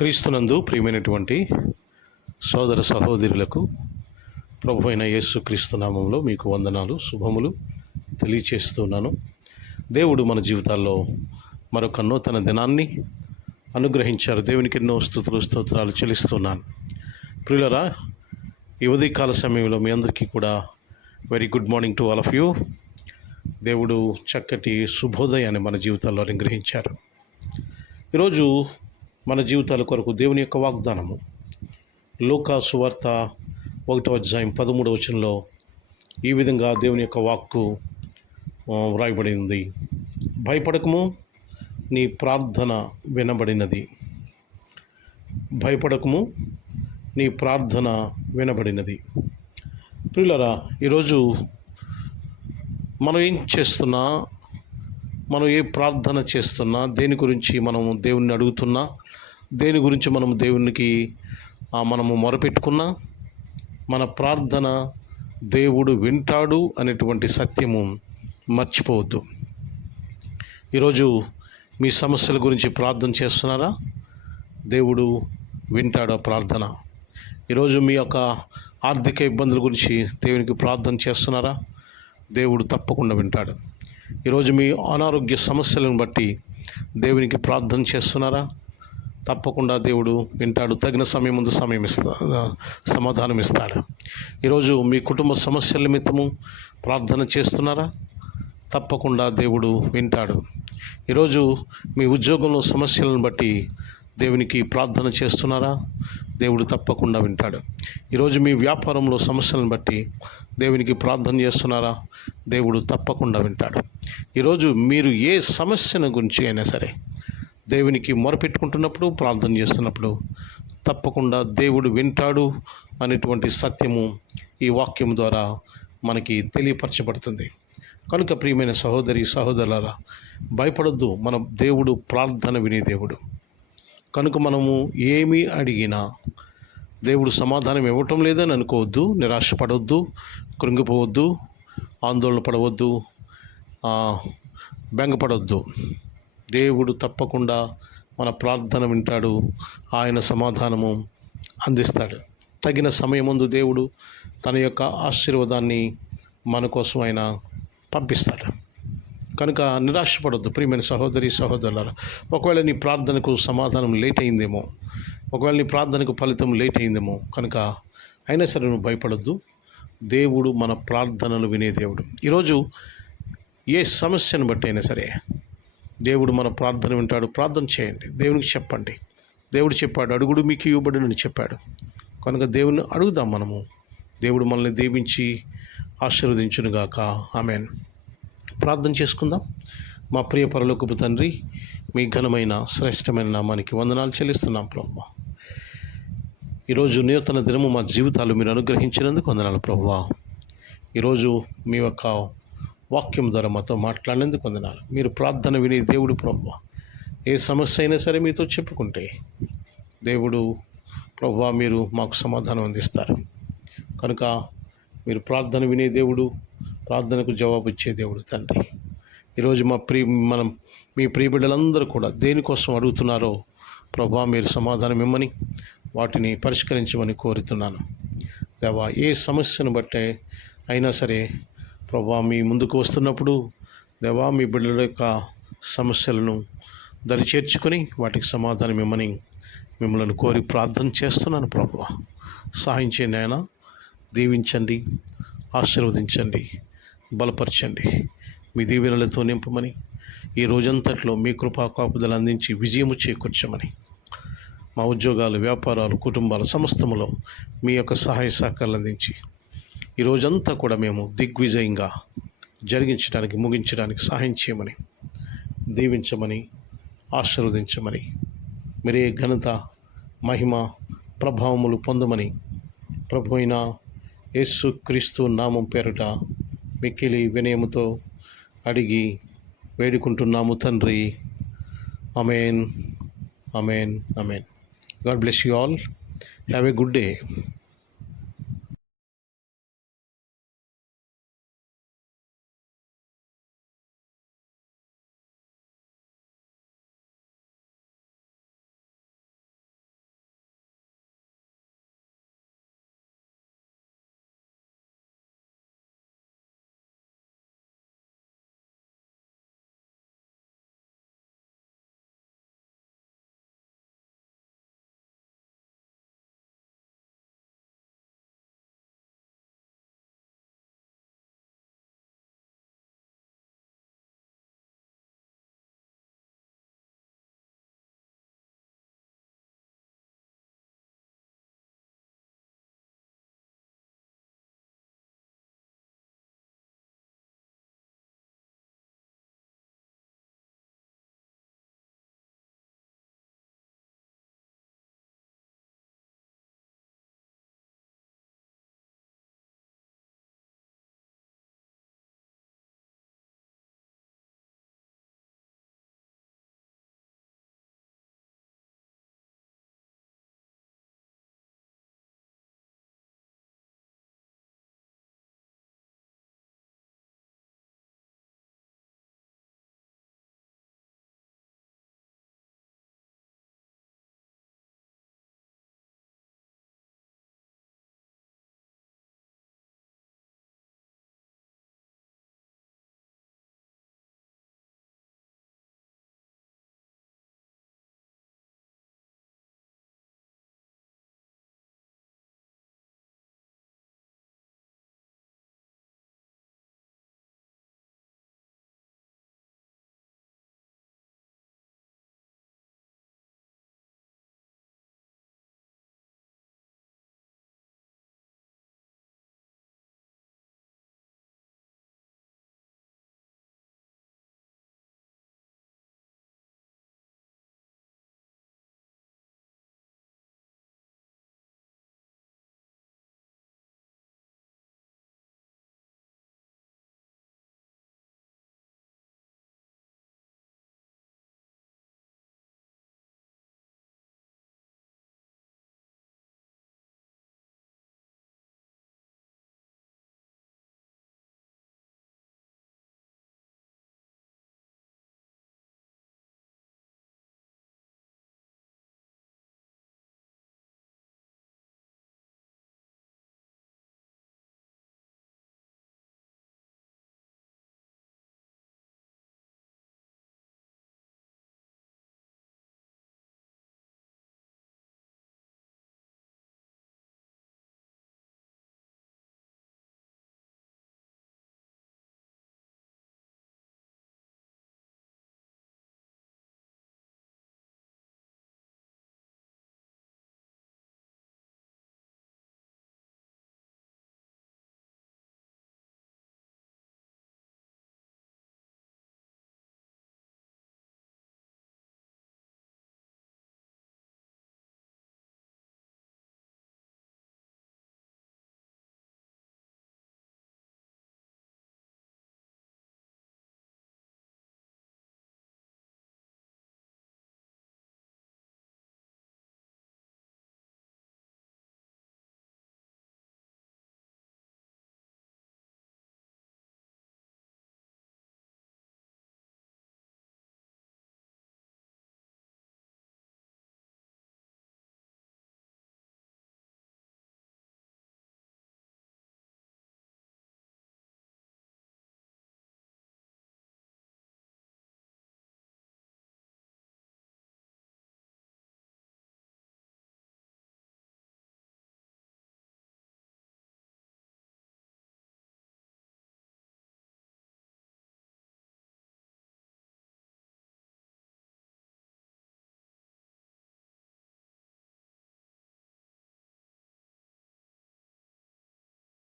క్రీస్తునందు ప్రియమైనటువంటి సోదర సహోదరులకు ప్రభు అయిన యేసు క్రీస్తు నామంలో మీకు వందనాలు, శుభములు తెలియచేస్తున్నాను. దేవుడు మన జీవితాల్లో మరొక నూతన దినాన్ని అనుగ్రహించారు. దేవునికి ఎన్నో స్తుతులు స్తోత్రాలు చెల్లిస్తున్నాను. ప్రియులరా, ఈ ఉదయకాల సమయంలో మీ అందరికీ కూడా very good morning to all of you. దేవుడు చక్కటి శుభోదయాన్ని మన జీవితాల్లో అనుగ్రహించారు. ఈరోజు మన జీవితాల కొరకు దేవుని యొక్క వాగ్దానము లూకా సువార్త 1వ అధ్యాయం 13వ వచనంలో ఈ విధంగా దేవుని యొక్క వాక్కు వ్రాయబడింది. భయపడకము, నీ ప్రార్థన వినబడినది. భయపడకము, నీ ప్రార్థన వినబడినది. ప్రియులరా, ఈరోజు మనం ఏం చేస్తున్నా, మనం ఏ ప్రార్థన చేస్తున్నా, దేని గురించి మనం దేవుణ్ణి అడుగుతున్నా, దేని గురించి మనం దేవునికి మనము మొరపెట్టుకున్నా, మన ప్రార్థన దేవుడు వింటాడు అనేటువంటి సత్యము మర్చిపోవద్దు. ఈరోజు మీ సమస్యల గురించి ప్రార్థన చేస్తున్నారా? దేవుడు వింటాడు ఆ ప్రార్థన. ఈరోజు మీ యొక్క ఆర్థిక ఇబ్బందుల గురించి దేవునికి ప్రార్థన చేస్తున్నారా? దేవుడు తప్పకుండా వింటాడు. ఈరోజు మీ అనారోగ్య సమస్యలను బట్టి దేవునికి ప్రార్థన చేస్తున్నారా? తప్పకుండా దేవుడు వింటాడు. తగిన సమయం ముందు సమాధానం ఇస్తాడు. ఈరోజు మీ కుటుంబ సమస్యల నిమిత్తము ప్రార్థన చేస్తున్నారా? తప్పకుండా దేవుడు వింటాడు. ఈరోజు మీ ఉద్యోగంలో సమస్యలను బట్టి దేవునికి ప్రార్థన చేస్తున్నారా? దేవుడు తప్పకుండా వింటాడు. ఈరోజు మీ వ్యాపారంలో సమస్యలను బట్టి దేవునికి ప్రార్థన చేస్తున్నారా? దేవుడు తప్పకుండా వింటాడు. ఈరోజు మీరు ఏ సమస్యను గురించి అయినా సరే దేవునికి మొరపెట్టుకుంటున్నప్పుడు, ప్రార్థన చేస్తున్నప్పుడు తప్పకుండా దేవుడు వింటాడు అనేటువంటి సత్యము ఈ వాక్యం ద్వారా మనకి తెలియపరచబడుతుంది. కనుక ప్రియమైన సహోదరి సహోదరులారా, భయపడొద్దు. మన దేవుడు ప్రార్థన వినే దేవుడు. కనుక మనము ఏమి అడిగినా దేవుడు సమాధానం ఇవ్వటం లేదని అనుకోవద్దు, నిరాశపడవద్దు, కృంగిపోవద్దు, ఆందోళన పడవద్దు, బెంగపడవద్దు. దేవుడు తప్పకుండా మన ప్రార్థన వింటాడు. ఆయన సమాధానము అందిస్తాడు. తగిన సమయమందు దేవుడు తన యొక్క ఆశీర్వాదాన్ని మన కోసం ఆయన పంపిస్తాడు. కనుక నిరాశపడొద్దు ప్రియమైన సహోదరి సహోదరులారా. ఒకవేళ నీ ప్రార్థనకు సమాధానం లేట్ అయిందేమో, ఒకవేళ నీ ప్రార్థనకు ఫలితం లేట్ అయిందేమో, కనుక అయినా సరే నువ్వు భయపడొద్దు. దేవుడు మన ప్రార్థనలు వినే దేవుడు. ఈరోజు ఏ సమస్యను బట్టి అయినా సరే దేవుడు మన ప్రార్థన వింటాడు. ప్రార్థన చేయండి, దేవునికి చెప్పండి. దేవుడు చెప్పాడు, అడుగుడు మీకు ఇవ్వబడునని చెప్పాడు. కనుక దేవుని అడుగుదాం మనము. దేవుడు మనల్ని దీవించి ఆశీర్వదించునుగాక. ఆమేన్. ప్రార్థన చేసుకుందాం. మా ప్రియ పరలోకపు తండ్రి, మీ ఘనమైన శ్రేష్టమైన నామానికి వందనాలు చెల్లిస్తున్నాం ప్రభువా. ఈరోజు నూతన దినము మా జీవితాలు మీరు అనుగ్రహించినందుకు వందనాలు ప్రభువా. ఈరోజు మీ యొక్క వాక్యం ద్వారా మాతో మాట్లాడినందుకు వందనాలు. మీరు ప్రార్థన వినే దేవుడు ప్రభువా. ఏ సమస్య అయినా సరే మీతో చెప్పుకుంటే దేవుడు ప్రభువా మీరు మాకు సమాధానం అందిస్తారు. కనుక మీరు ప్రార్థన వినే దేవుడు, ప్రార్థనకు జవాబు ఇచ్చే దేవుడు తండ్రి. ఈరోజు మీ ప్రియ బిడ్డలందరూ కూడా దేనికోసం అడుగుతున్నారో ప్రభువా మీరు సమాధానం ఇమ్మని, వాటిని పరిష్కరించమని కోరుతున్నాను. దేవా, ఏ సమస్యను బట్టే అయినా సరే ప్రభువా మీ ముందుకు వస్తున్నప్పుడు దేవా మీ బిడ్డల యొక్క సమస్యలను దరిచేర్చుకొని వాటికి సమాధానం ఇమ్మని మిమ్మల్ని కోరి ప్రార్థన చేస్తున్నాను. ప్రభువా సహాయం చేయండి నాయన. దీవించండి, ఆశీర్వదించండి, బలపరచండి. మీ దీవెనలతో నింపమని, ఈ రోజంతట్లో మీ కృపా కాపుదలు అందించి విజయము చేకూర్చమని, మా ఉద్యోగాలు, వ్యాపారాలు, కుటుంబాల సమస్తములో మీ యొక్క సహాయ సహకారాలు అందించి ఈ రోజంతా కూడా మేము దిగ్విజయంగా జరిగించడానికి, ముగించడానికి సహాయం చేయమని, దీవించమని, ఆశీర్వదించమని, మీరే ఘనత, మహిమ, ప్రభావములు పొందమని ప్రభు అయిన యేసు క్రీస్తు నామం పేరిట మిక్కిలి వినయముతో అడిగి వేడుకుంటున్నాము తండ్రి. Amen, amen, amen. God bless you all. Have a good day.